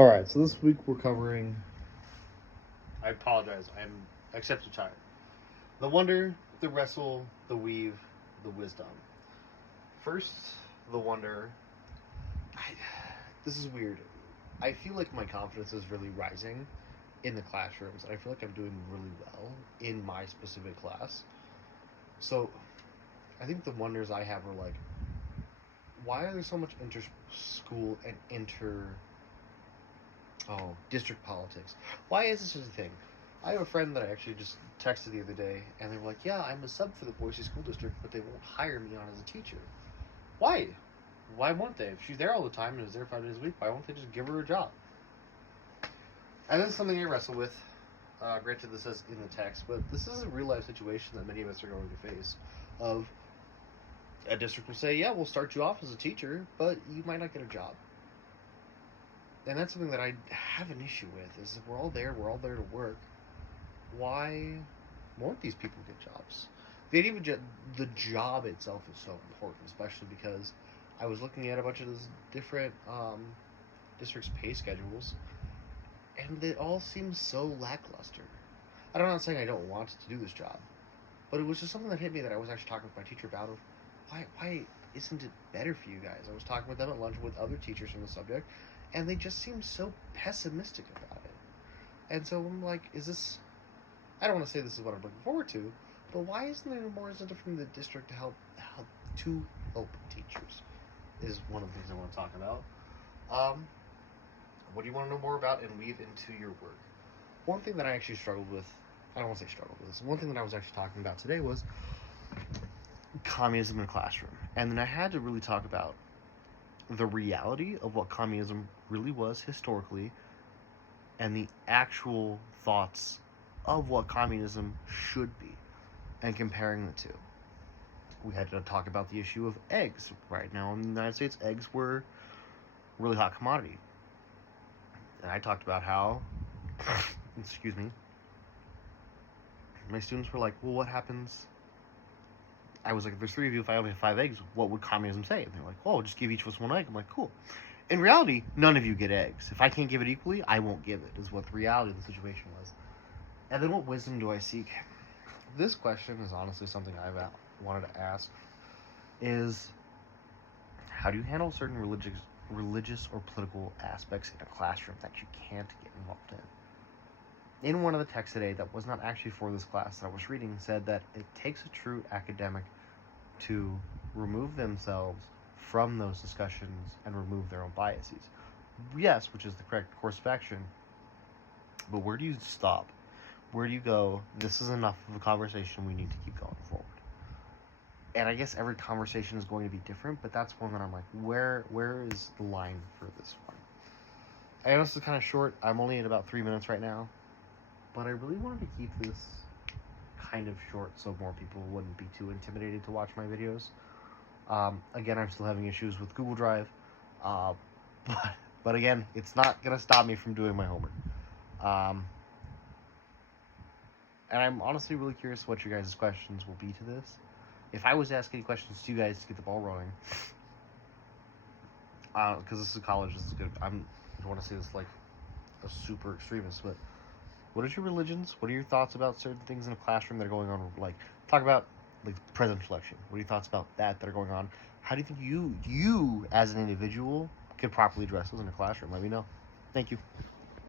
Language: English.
Alright, so this week we're covering. I apologize. I'm exceptionally tired. The wonder, the wrestle, the weave, the wisdom. First, the wonder. This is weird. I feel like my confidence is really rising in the classrooms, and I feel like I'm doing really well in my specific class. So, I think the wonders I have are like, why are there so much inter-school and district politics? Why is this such a thing? I have a friend that I actually just texted the other day, and they were like, "Yeah, I'm a sub for the Boise School District, but they won't hire me on as a teacher." Why? Why won't they? If she's there all the time and is there 5 days a week, why won't they just give her a job? And this is something I wrestle with. Granted, this is in the text, but this is a real life situation that many of us are going to face. Of a district will say, "Yeah, we'll start you off as a teacher, but you might not get a job." And that's something that I have an issue with. Is that we're all there to work. Why won't these people get jobs? The job itself is so important, especially because I was looking at a bunch of those different districts' pay schedules, and it all seems so lackluster. I'm not saying I don't want to do this job, but it was just something that hit me that I was actually talking with my teacher about. Of why isn't it better for you guys? I was talking with them at lunch with other teachers on the subject, and they just seemed so pessimistic about it. And so I'm like, is this? I don't want to say this is what I'm looking forward to, but why isn't there more incentive from the district to help teachers? Is one of the things I want to talk about. What do you want to know more about and weave into your work? One thing that I actually struggled with, I don't want to say struggled with this, one thing that I was actually talking about today was communism in the classroom. And then I had to really talk about the reality of what communism really was historically and the actual thoughts of what communism should be and comparing the two. We had to talk about the issue of eggs. Right now in the United States, eggs were a really hot commodity. And I talked about how, excuse me, my students were like, well, what happens? I was like, if there's 3 of you, if I only have 5 eggs, what would communism say? And they're like, oh, just give each of us 1 egg. I'm like, cool. In reality, none of you get eggs. If I can't give it equally, I won't give it, is what the reality of the situation was. And then what wisdom do I seek? This question is honestly something I've wanted to ask, is how do you handle certain religious or political aspects in a classroom that you can't get involved in? In one of the texts today that was not actually for this class that I was reading said that it takes a true academic to remove themselves from those discussions and remove their own biases. Yes, which is the correct course of action, but where do you stop? Where do you go, this is enough of a conversation, we need to keep going forward? And I guess every conversation is going to be different, but that's one that I'm like, where is the line for this one? I know this is kind of short. I'm only at about 3 minutes right now, but I really wanted to keep this kind of short so more people wouldn't be too intimidated to watch my videos. Again, I'm still having issues with Google Drive, but again, it's not going to stop me from doing my homework. And I'm honestly really curious what your guys' questions will be to this. If I was to ask any questions to you guys to get the ball rolling, because this is college, this is good. I don't want to say this like a super extremist, but what is your religions? What are your thoughts about certain things in a classroom that are going on? Like, talk about like the presidential election. What are your thoughts about that are going on? How do you think you as an individual could properly address those in a classroom? Let me know. Thank you.